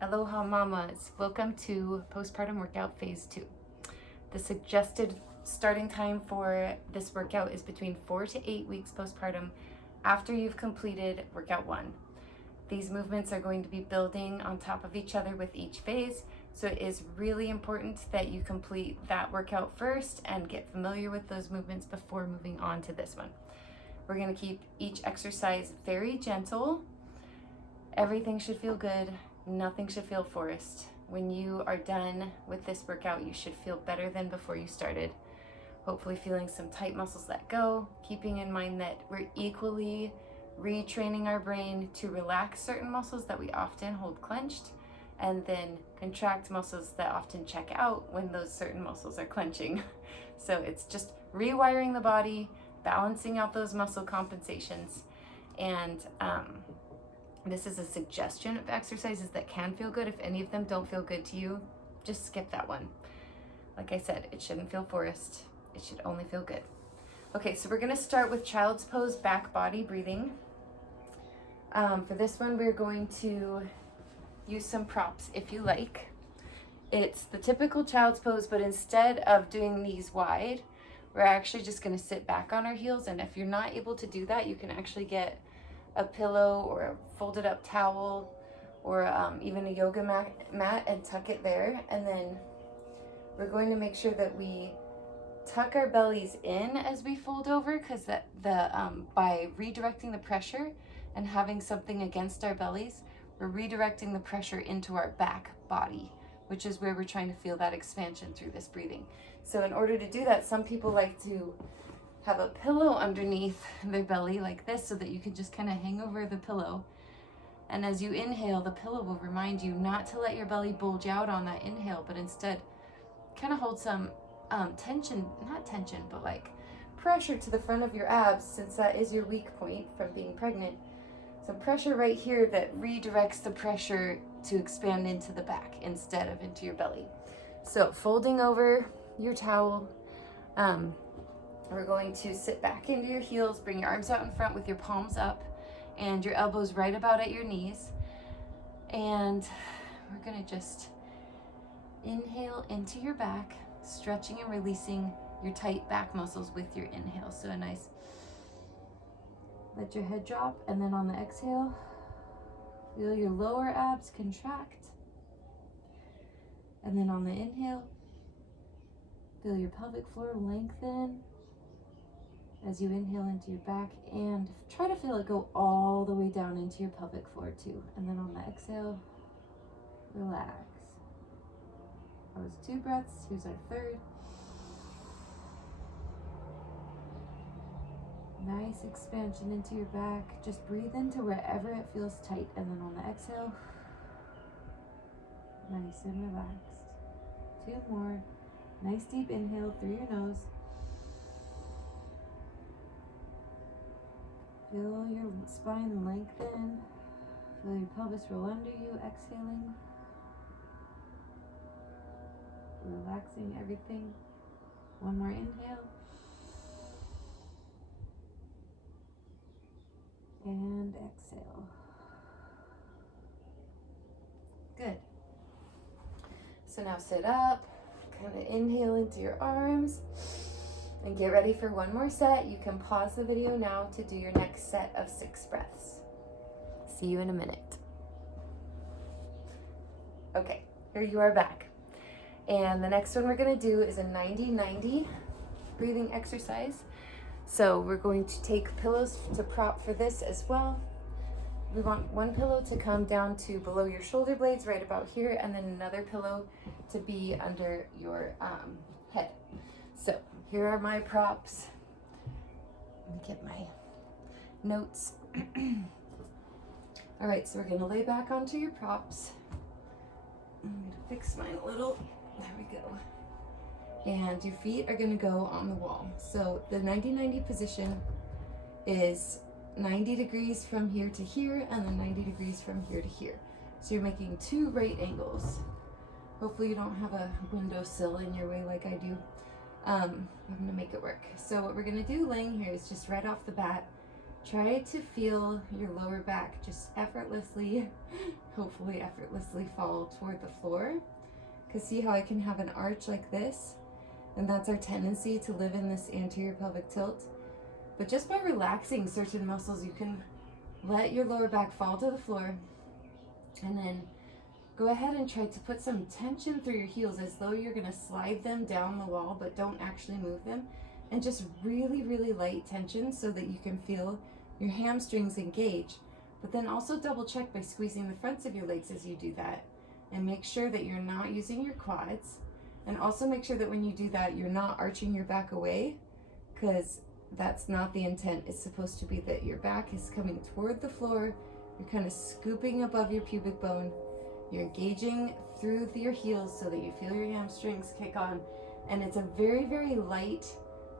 Aloha mamas, welcome to postpartum workout phase 2. The suggested starting time for this workout is between 4 to 8 weeks postpartum after you've completed workout 1. These movements are going to be building on top of each other with each phase, so it is really important that you complete that workout first and get familiar with those movements before moving on to this one. We're going to keep each exercise very gentle. Everything should feel good. Nothing should feel forced. When you are done with this workout, you should feel better than before you started. Hopefully feeling some tight muscles let go, keeping in mind that we're equally retraining our brain to relax certain muscles that we often hold clenched, and then contract muscles that often check out when those certain muscles are clenching. So it's just rewiring the body, balancing out those muscle compensations, and this is a suggestion of exercises that can feel good. If any of them don't feel good to you, just skip that one. Like I said, it shouldn't feel forced. It should only feel good. Okay, so we're gonna start with child's pose back body breathing. For this one, we're going to use some props if you like. It's the typical child's pose, but instead of doing these wide, we're actually just gonna sit back on our heels. And if you're not able to do that, you can actually get a pillow or a folded up towel or even a yoga mat and tuck it there. And then we're going to make sure that we tuck our bellies in as we fold over, because by redirecting the pressure and having something against our bellies, we're redirecting the pressure into our back body, which is where we're trying to feel that expansion through this breathing. So in order to do that, some people like to have a pillow underneath their belly like this, so that you can just kind of hang over the pillow. And as you inhale, the pillow will remind you not to let your belly bulge out on that inhale, but instead kind of hold some like pressure to the front of your abs, since that is your weak point from being pregnant. Some pressure right here that redirects the pressure to expand into the back instead of into your belly. So folding over your towel, we're going to sit back into your heels, bring your arms out in front with your palms up and your elbows right about at your knees. And we're gonna just inhale into your back, stretching and releasing your tight back muscles with your inhale. So a nice, let your head drop, and then on the exhale, feel your lower abs contract. And then on the inhale, feel your pelvic floor lengthen as you inhale into your back, and try to feel it go all the way down into your pelvic floor too. And then on the exhale, relax. That was 2 breaths. Here's our third. Nice expansion into your back. Just breathe into wherever it feels tight. And then on the exhale, nice and relaxed. 2 more. Nice deep inhale through your nose. Feel your spine lengthen. Feel your pelvis roll under you, exhaling. Relaxing everything. 1 more inhale. And exhale. Good. So now sit up, kind of inhale into your arms, and get ready for 1 more set. You can pause the video now to do your next set of 6 breaths. See you in a minute. Okay, here you are back. And the next one we're gonna do is a 90-90 breathing exercise. So we're going to take pillows to prop for this as well. We want 1 pillow to come down to below your shoulder blades, right about here, and then another pillow to be under your head. So here are my props. Let me get my notes. All right, so we're gonna lay back onto your props. I'm gonna fix mine a little. There we go. And your feet are gonna go on the wall. So the 90-90 position is 90 degrees from here to here, and then 90 degrees from here to here. So you're making 2 right angles. Hopefully you don't have a windowsill in your way like I do. I'm gonna make it work. So what we're gonna do laying here is just right off the bat, try to feel your lower back just effortlessly, hopefully effortlessly fall toward the floor. Because see how I can have an arch like this? And that's our tendency to live in this anterior pelvic tilt. But just by relaxing certain muscles, you can let your lower back fall to the floor. And then go ahead and try to put some tension through your heels as though you're gonna slide them down the wall, but don't actually move them. And just really, really light tension so that you can feel your hamstrings engage. But then also double check by squeezing the fronts of your legs as you do that. And make sure that you're not using your quads. And also make sure that when you do that, you're not arching your back away, because that's not the intent. It's supposed to be that your back is coming toward the floor. You're kind of scooping above your pubic bone. You're engaging through your heels so that you feel your hamstrings kick on. And it's a very, very light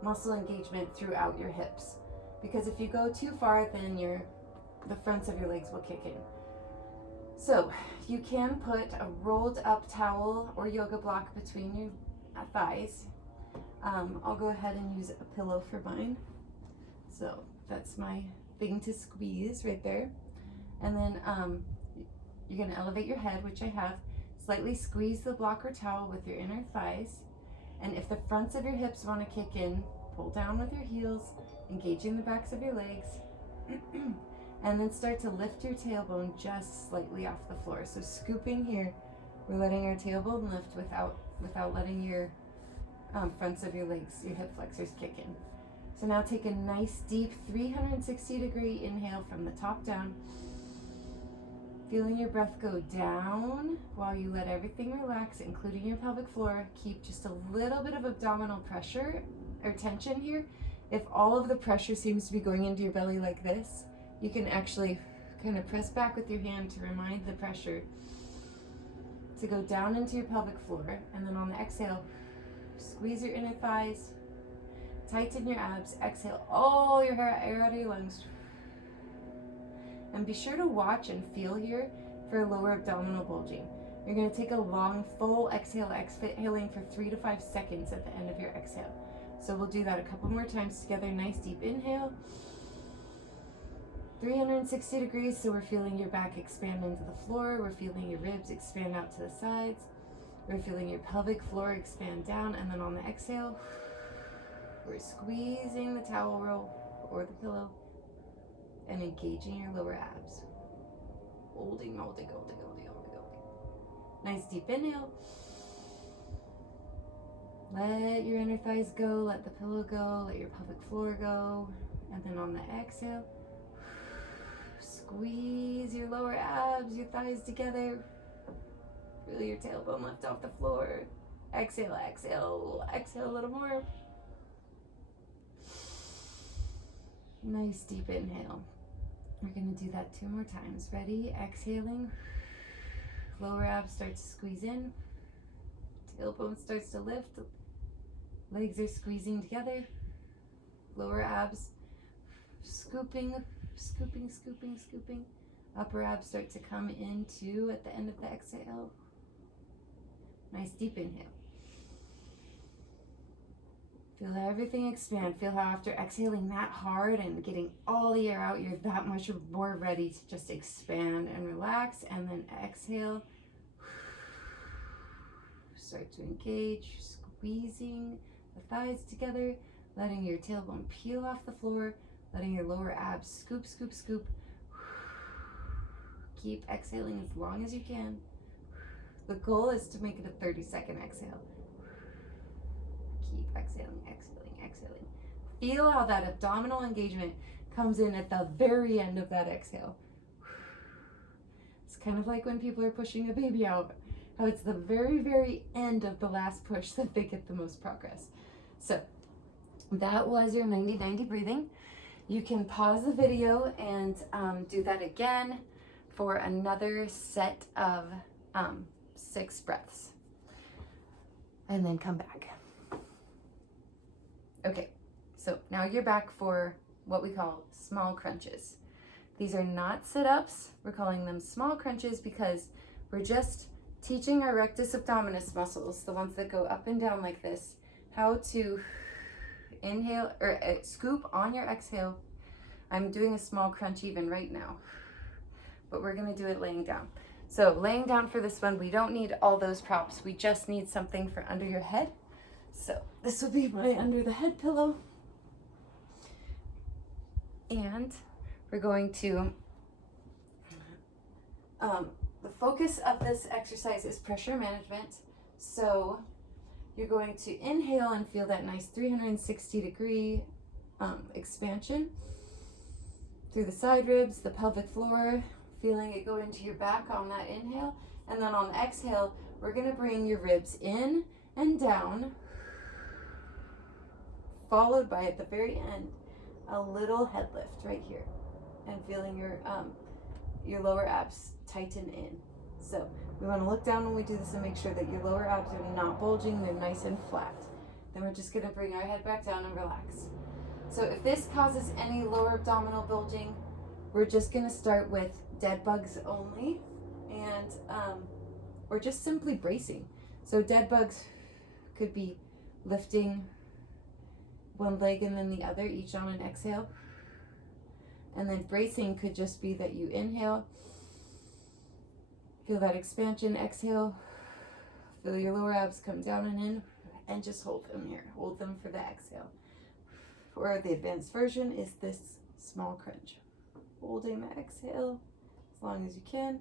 muscle engagement throughout your hips. Because if you go too far, then the fronts of your legs will kick in. So you can put a rolled up towel or yoga block between your thighs. I'll go ahead and use a pillow for mine. So that's my thing to squeeze right there. And then you're gonna elevate your head, which I have. Slightly squeeze the block or towel with your inner thighs. And if the fronts of your hips wanna kick in, pull down with your heels, engaging the backs of your legs. And then start to lift your tailbone just slightly off the floor. So scooping here, we're letting our tailbone lift without letting your fronts of your legs, your hip flexors kick in. So now take a nice deep 360-degree inhale from the top down. Feeling your breath go down while you let everything relax, including your pelvic floor. Keep just a little bit of abdominal pressure or tension here. If all of the pressure seems to be going into your belly like this, you can actually kind of press back with your hand to remind the pressure to go down into your pelvic floor. And then on the exhale, squeeze your inner thighs, tighten your abs, exhale all your air out of your lungs. And be sure to watch and feel here for lower abdominal bulging. You're going to take a long, full exhale, exhaling for 3 to 5 seconds at the end of your exhale. So we'll do that a couple more times together. Nice deep inhale. 360 degrees, so we're feeling your back expand into the floor. We're feeling your ribs expand out to the sides. We're feeling your pelvic floor expand down. And then on the exhale, we're squeezing the towel roll or the pillow and engaging your lower abs. Holding. Nice deep inhale. Let your inner thighs go, let the pillow go, let your pelvic floor go. And then on the exhale, squeeze your lower abs, your thighs together. Feel your tailbone lift off the floor. Exhale, exhale, exhale a little more. Nice deep inhale. We're gonna do that 2 more times. Ready? Exhaling. Lower abs start to squeeze in. Tailbone starts to lift. Legs are squeezing together. Lower abs scooping. Upper abs start to come into at the end of the exhale. Nice deep inhale. Feel everything expand. Feel how after exhaling that hard and getting all the air out, you're that much more ready to just expand and relax. And then exhale. Start to engage, squeezing the thighs together, letting your tailbone peel off the floor, letting your lower abs scoop. Keep exhaling as long as you can. The goal is to make it a 30-second exhale. Keep exhaling. Feel how that abdominal engagement comes in at the very end of that exhale. It's kind of like when people are pushing a baby out, how it's the very, very end of the last push that they get the most progress. So that was your 90-90 breathing. You can pause the video and do that again for another set of 6 breaths. And then come back. Okay, so now you're back for what we call small crunches. These are not sit-ups. We're calling them small crunches because we're just teaching our rectus abdominis muscles, the ones that go up and down like this, how to inhale or scoop on your exhale, I'm doing a small crunch even right now, but we're gonna do it laying down. So laying down for this one, we don't need all those props. We just need something for under your head. So this will be my under the head pillow. And we're going to, the focus of this exercise is pressure management. So you're going to inhale and feel that nice 360-degree expansion through the side ribs, the pelvic floor, feeling it go into your back on that inhale. And then on the exhale, we're gonna bring your ribs in and down, followed by, at the very end, a little head lift right here, and feeling your lower abs tighten in. So we want to look down when we do this and make sure that your lower abs are not bulging, they're nice and flat. Then we're just going to bring our head back down and relax. So if this causes any lower abdominal bulging, we're just going to start with dead bugs only, and or just simply bracing. So dead bugs could be lifting one leg and then the other, each on an exhale. And then bracing could just be that you inhale, feel that expansion, exhale, feel your lower abs come down and in, and just hold them here. Hold them for the exhale. Or the advanced version is this small crunch. Holding the exhale as long as you can.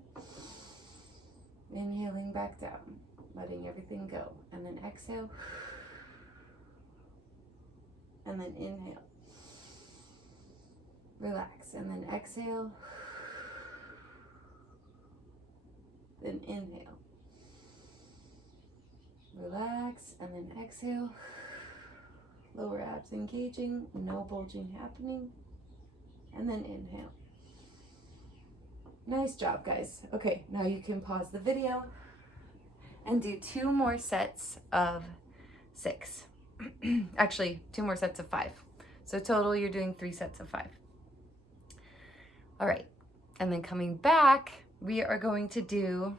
Inhaling back down, letting everything go. And then exhale. And then inhale. Relax, and then exhale. Then inhale. Relax, and then exhale. Lower abs engaging, no bulging happening. And then inhale. Nice job, guys. Okay, now you can pause the video and do 2 more sets of 6. Actually, 2 more sets of 5. So total, you're doing 3 sets of 5. All right, and then coming back, we are going to do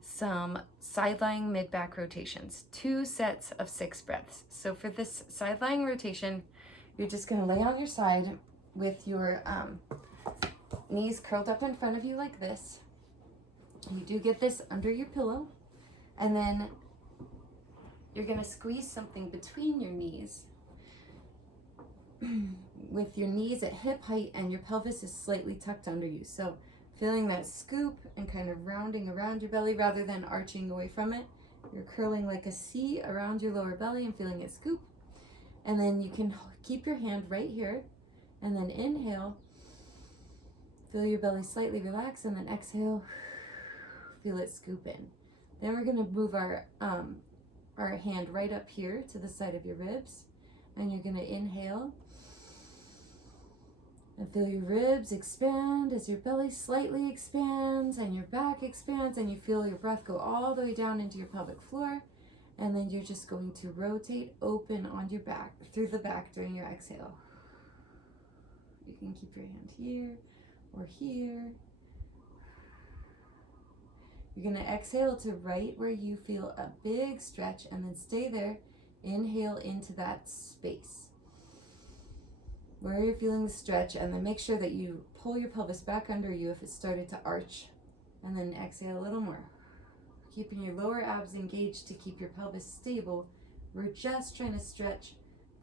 some side lying mid-back rotations, 2 sets of 6 breaths. So for this side lying rotation, you're just gonna lay on your side with your knees curled up in front of you like this. You do get this under your pillow, and then you're gonna squeeze something between your knees with your knees at hip height and your pelvis is slightly tucked under you. So feeling that scoop and kind of rounding around your belly rather than arching away from it. You're curling like a C around your lower belly and feeling it scoop. And then you can keep your hand right here, and then inhale, feel your belly slightly relax, and then exhale, feel it scoop in. Then we're gonna move our hand right up here to the side of your ribs, and you're gonna inhale and feel your ribs expand as your belly slightly expands and your back expands, and you feel your breath go all the way down into your pelvic floor. And then you're just going to rotate open on your back, through the back during your exhale. You can keep your hand here or here. You're gonna exhale to right where you feel a big stretch, and then stay there. Inhale into that space where you're feeling the stretch, and then make sure that you pull your pelvis back under you if it started to arch, and then exhale a little more. Keeping your lower abs engaged to keep your pelvis stable. We're just trying to stretch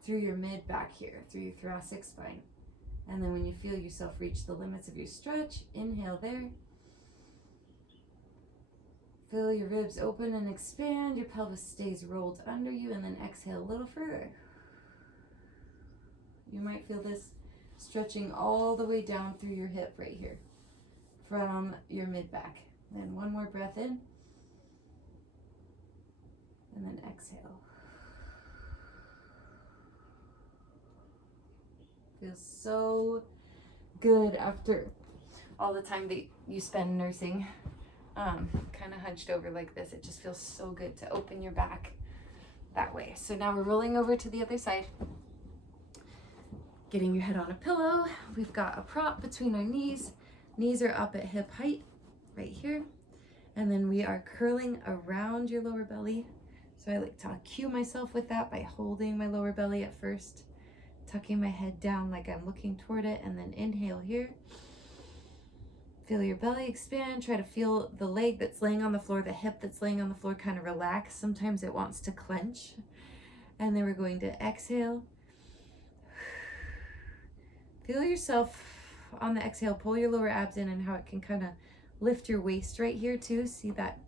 through your mid back here, through your thoracic spine. And then when you feel yourself reach the limits of your stretch, inhale there. Feel your ribs open and expand, your pelvis stays rolled under you, and then exhale a little further. You might feel this stretching all the way down through your hip right here from your mid-back. Then one more breath in, and then exhale. Feels so good after all the time that you spend nursing. Kind of hunched over like this. It just feels so good to open your back that way. So now we're rolling over to the other side. Getting your head on a pillow. We've got a prop between our knees. Knees are up at hip height, right here. And then we are curling around your lower belly. So I like to cue myself with that by holding my lower belly at first. tucking my head down like I'm looking toward it, and then inhale here. Feel your belly expand. Try to feel the leg that's laying on the floor, the hip that's laying on the floor kind of relax. Sometimes it wants to clench. And then we're going to exhale. Feel yourself on the exhale, pull your lower abs in and how it can kind of lift your waist right here too. See that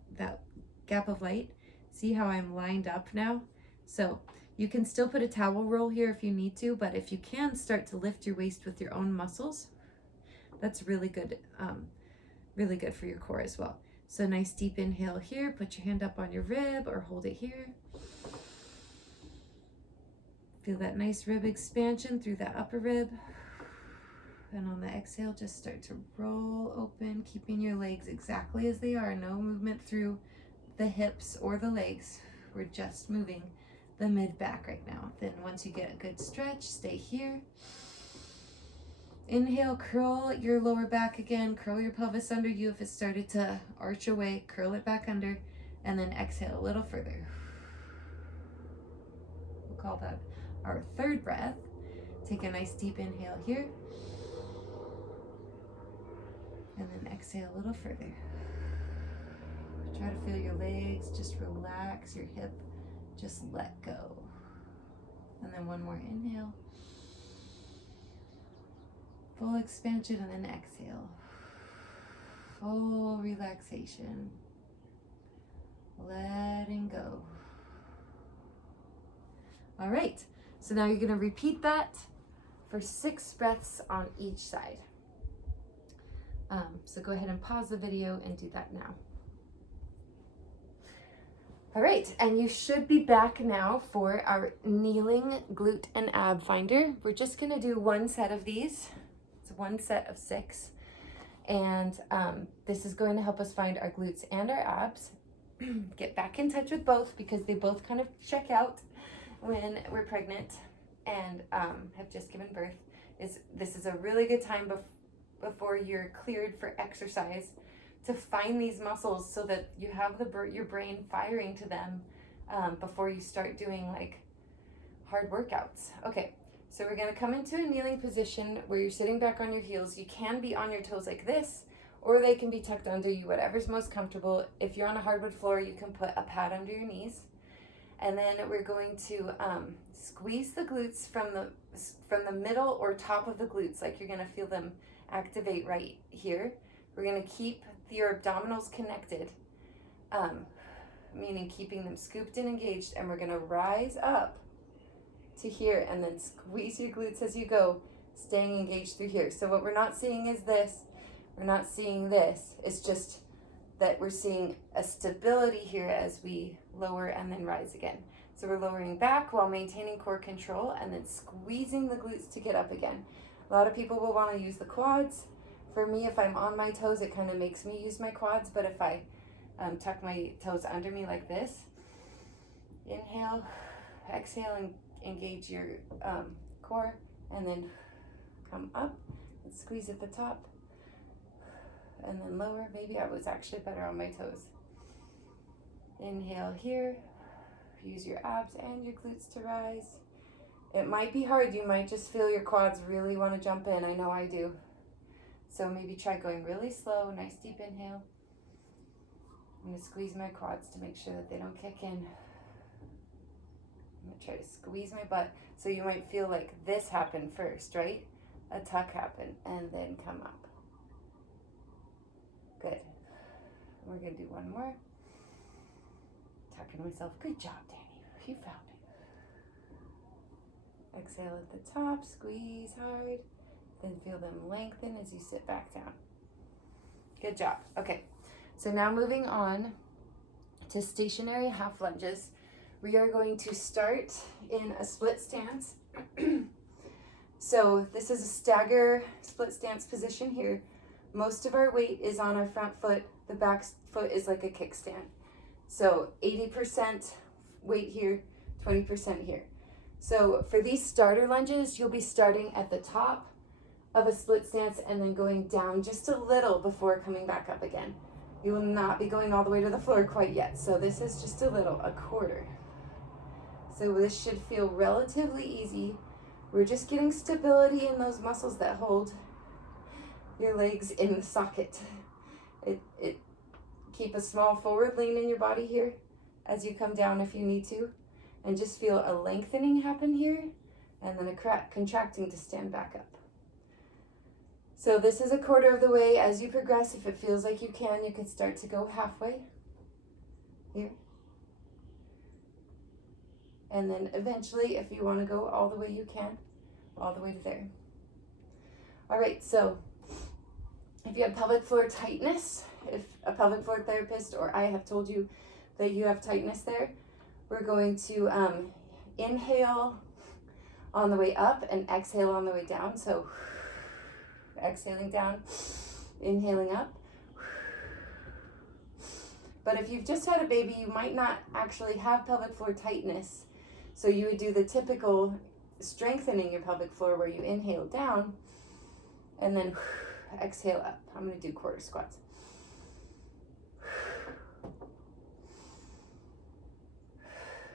gap of light? See how I'm lined up now? So you can still put a towel roll here if you need to, but if you can start to lift your waist with your own muscles, that's really good for your core as well. So nice deep inhale here, put your hand up on your rib or hold it here. Feel that nice rib expansion through that upper rib. And on the exhale, just start to roll open, keeping your legs exactly as they are. No movement through the hips or the legs. We're just moving the mid back right now. Then once you get a good stretch, stay here. Inhale, curl your lower back again. Curl your pelvis under you. If it started to arch away, curl it back under. And then exhale a little further. We'll call that our third breath. Take a nice deep inhale here. And then exhale a little further. Try to feel your legs, just relax your hip, just let go. And then one more inhale. Full expansion and then exhale. Full relaxation. Letting go. All right, so now you're gonna repeat that for 6 breaths on each side. So go ahead and pause the video and do that now. All right, and you should be back now for our kneeling glute and ab finder. We're just gonna do one set of these. It's one set of 6. And this is going to help us find our glutes and our abs. Get back in touch with both because they both kind of check out when we're pregnant and have just given birth. This is a really good time before you're cleared for exercise to find these muscles so that you have your brain firing to them before you start doing like hard workouts. Okay, so we're gonna come into a kneeling position where you're sitting back on your heels. You can be on your toes like this, or they can be tucked under you, whatever's most comfortable. If you're on a hardwood floor, you can put a pad under your knees. And then we're going to squeeze the glutes from the middle or top of the glutes, like you're gonna feel them activate right here. We're gonna keep your abdominals connected, meaning keeping them scooped and engaged, and we're gonna rise up to here and then squeeze your glutes as you go, staying engaged through here. So what we're not seeing is this, we're not seeing this, it's just that we're seeing a stability here as we lower and then rise again. So we're lowering back while maintaining core control and then squeezing the glutes to get up again. A lot of people will want to use the quads. For me, if I'm on my toes, it kind of makes me use my quads, but if I tuck my toes under me like this, inhale, exhale, and engage your core, and then come up and squeeze at the top, and then lower. Maybe I was actually better on my toes. Inhale here, use your abs and your glutes to rise. It might be hard, you might just feel your quads really want to jump in. I know I do. So maybe try going really slow, nice deep inhale. I'm gonna squeeze my quads to make sure that they don't kick in. I'm gonna try to squeeze my butt. So you might feel like this happen first, right? A tuck happen and then come up. Good. We're gonna do one more. Tucking myself. Good job, Danny. You found it. Exhale at the top, squeeze hard. Then feel them lengthen as you sit back down. Good job. Okay, so now moving on to stationary half lunges. We are going to start in a split stance. So this is a stagger split stance position here. Most of our weight is on our front foot. The back foot is like a kickstand. So 80% weight here, 20% here. So for these starter lunges, you'll be starting at the top of a split stance and then going down just a little before coming back up again. You will not be going all the way to the floor quite yet. So this is just a little, a quarter. So this should feel relatively easy We're just getting stability in those muscles that hold your legs in the socket. Keep a small forward lean in your body here as you come down if you need to, and just feel a lengthening happen here, and then a contracting to stand back up. So this is a quarter of the way. As you progress, if it feels like you can start to go halfway here. And then eventually, if you want to go all the way, you can, all the way to there. All right, so if you have pelvic floor tightness, if a pelvic floor therapist or I have told you that you have tightness there, we're going to inhale on the way up and exhale on the way down. So exhaling down, inhaling up. But if you've just had a baby, you might not actually have pelvic floor tightness. So you would do the typical strengthening your pelvic floor where you inhale down and then exhale up. I'm going to do quarter squats.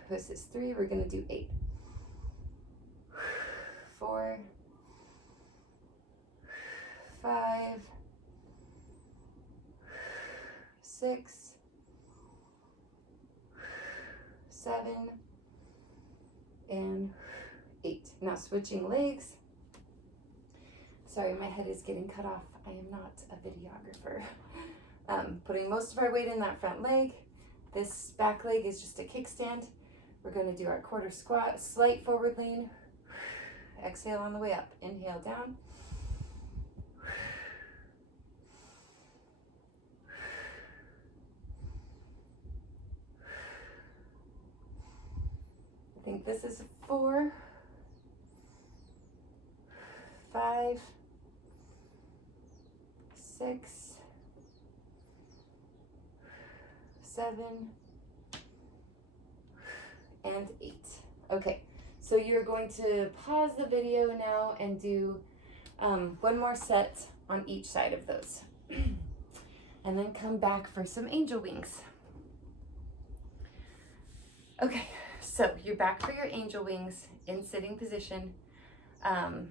This is 3. We're going to do 8. 4, 5, 6, 7, and 8. Now switching legs. Sorry, my head is getting cut off. I am not a videographer. Putting most of our weight in that front leg. This back leg is just a kickstand. We're going to do our quarter squat, slight forward lean. Exhale on the way up. Inhale down. I think this is 4, 5, 6, 7, and 8. Okay, so you're going to pause the video now and do one more set on each side of those. And then come back for some angel wings. Okay, so you're back for your angel wings in sitting position. I'm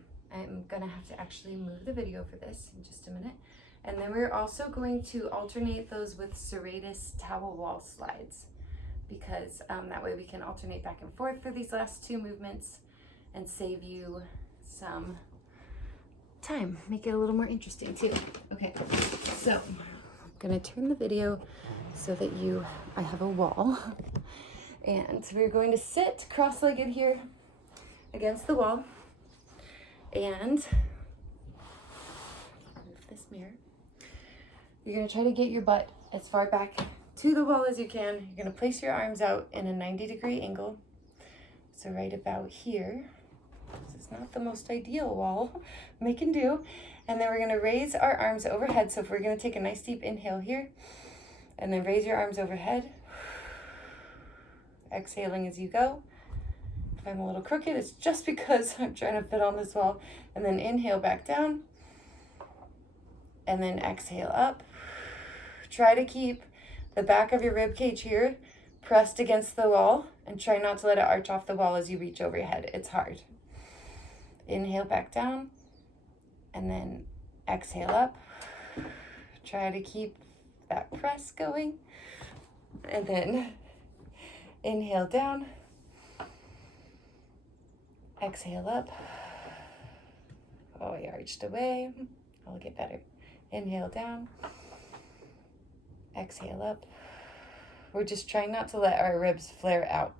gonna have to actually move the video for this in just a minute. And then we're also going to alternate those with serratus towel wall slides, because that way we can alternate back and forth for these last 2 movements and save you some time, make it a little more interesting too. Okay, so I'm gonna turn the video so that I have a wall. And we're going to sit cross-legged here against the wall and move this mirror. You're going to try to get your butt as far back to the wall as you can. You're going to place your arms out in a 90-degree angle. So right about here. This is not the most ideal wall. Make and do. And then we're going to raise our arms overhead. So if we're going to take a nice deep inhale here, and then raise your arms overhead. Exhaling as you go. If I'm a little crooked, it's just because I'm trying to fit on this wall. And then inhale back down. And then exhale up. Try to keep the back of your rib cage here pressed against the wall, and try not to let it arch off the wall as you reach over your head. It's hard. Inhale back down, and then exhale up. Try to keep that press going. And then inhale down, exhale up. Oh, I arched away. I'll get better. Inhale down, exhale up. We're just trying not to let our ribs flare out.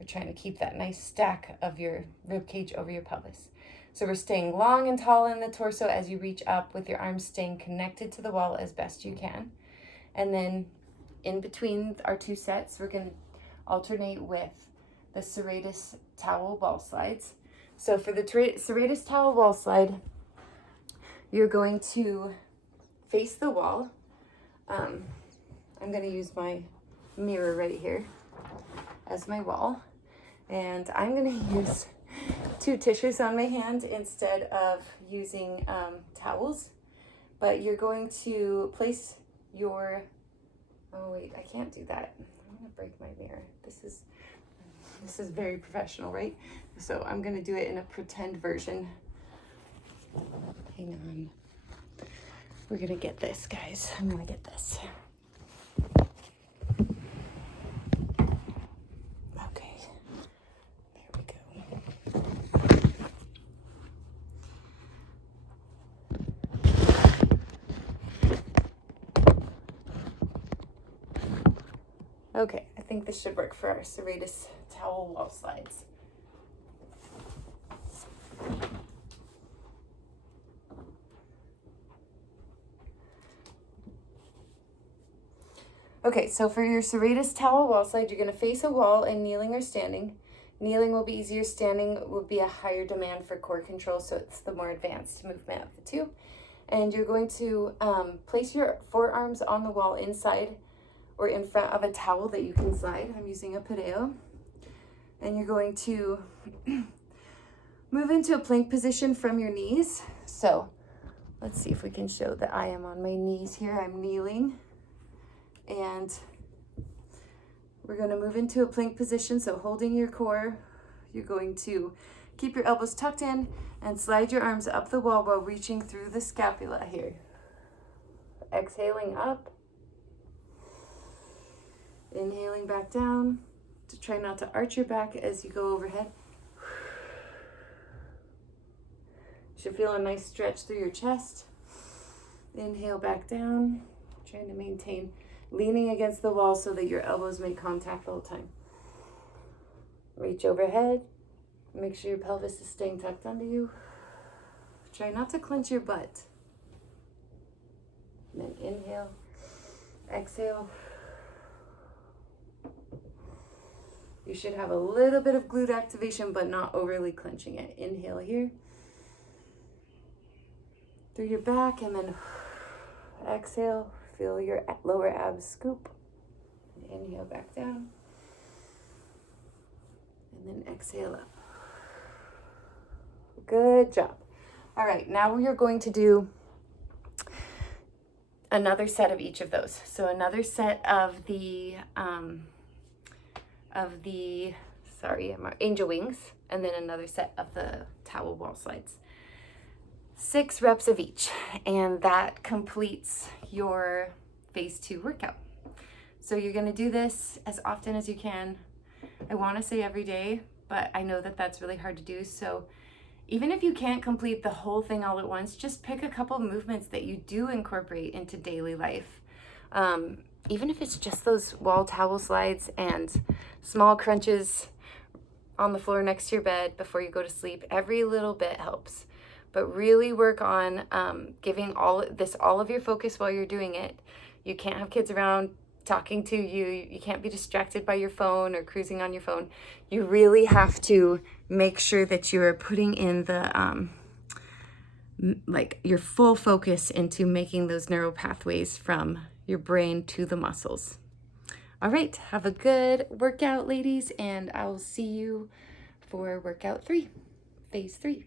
We're trying to keep that nice stack of your rib cage over your pelvis. So we're staying long and tall in the torso as you reach up, with your arms staying connected to the wall as best you can. And then in between our 2 sets, we're going to alternate with the serratus towel wall slides. So for the serratus towel wall slide, you're going to face the wall. I'm going to use my mirror right here as my wall, and I'm going to use 2 tissues on my hand instead of using towels. But you're going to place your, oh wait, I can't do that. I'm going to break my mirror. This is, This is very professional, right? So I'm gonna do it in a pretend version. Hang on. We're gonna get this, guys. I'm gonna get this. Okay, there we go. Okay, I think this should work for our serratus towel wall slides. Okay, so for your serratus towel wall slide, you're going to face a wall in kneeling or standing. Kneeling will be easier, standing will be a higher demand for core control, so it's the more advanced movement of the two. And you're going to place your forearms on the wall inside or in front of a towel that you can slide. I'm using a pareo. And you're going to move into a plank position from your knees. So let's see if we can show that I am on my knees here. I'm kneeling. And we're going to move into a plank position. So holding your core, you're going to keep your elbows tucked in and slide your arms up the wall while reaching through the scapula here. Exhaling up. Inhaling back down. To try not to arch your back as you go overhead. You should feel a nice stretch through your chest. Inhale back down. Trying to maintain leaning against the wall so that your elbows make contact the whole time. Reach overhead. Make sure your pelvis is staying tucked under you. Try not to clench your butt. And then inhale, exhale. You should have a little bit of glute activation, but not overly clenching it. Inhale here. Through your back, and then exhale. Feel your lower abs scoop. Inhale back down. And then exhale up. Good job. All right, now we are going to do another set of each of those. So another set of the angel wings, and then another set of the towel wall slides. 6 reps of each, and that completes your phase 2 workout. So you're going to do this as often as you can. I want to say every day, but I know that that's really hard to do. So even if you can't complete the whole thing all at once, just pick a couple movements that you do incorporate into daily life. Even if it's just those wall towel slides and small crunches on the floor next to your bed before you go to sleep, every little bit helps. But really work on giving all of your focus while you're doing it. You can't have kids around talking to you. You can't be distracted by your phone or cruising on your phone. You really have to make sure that you are putting in the your full focus into making those neural pathways from your brain to the muscles. All right, have a good workout, ladies, and I'll see you for workout 3, phase 3.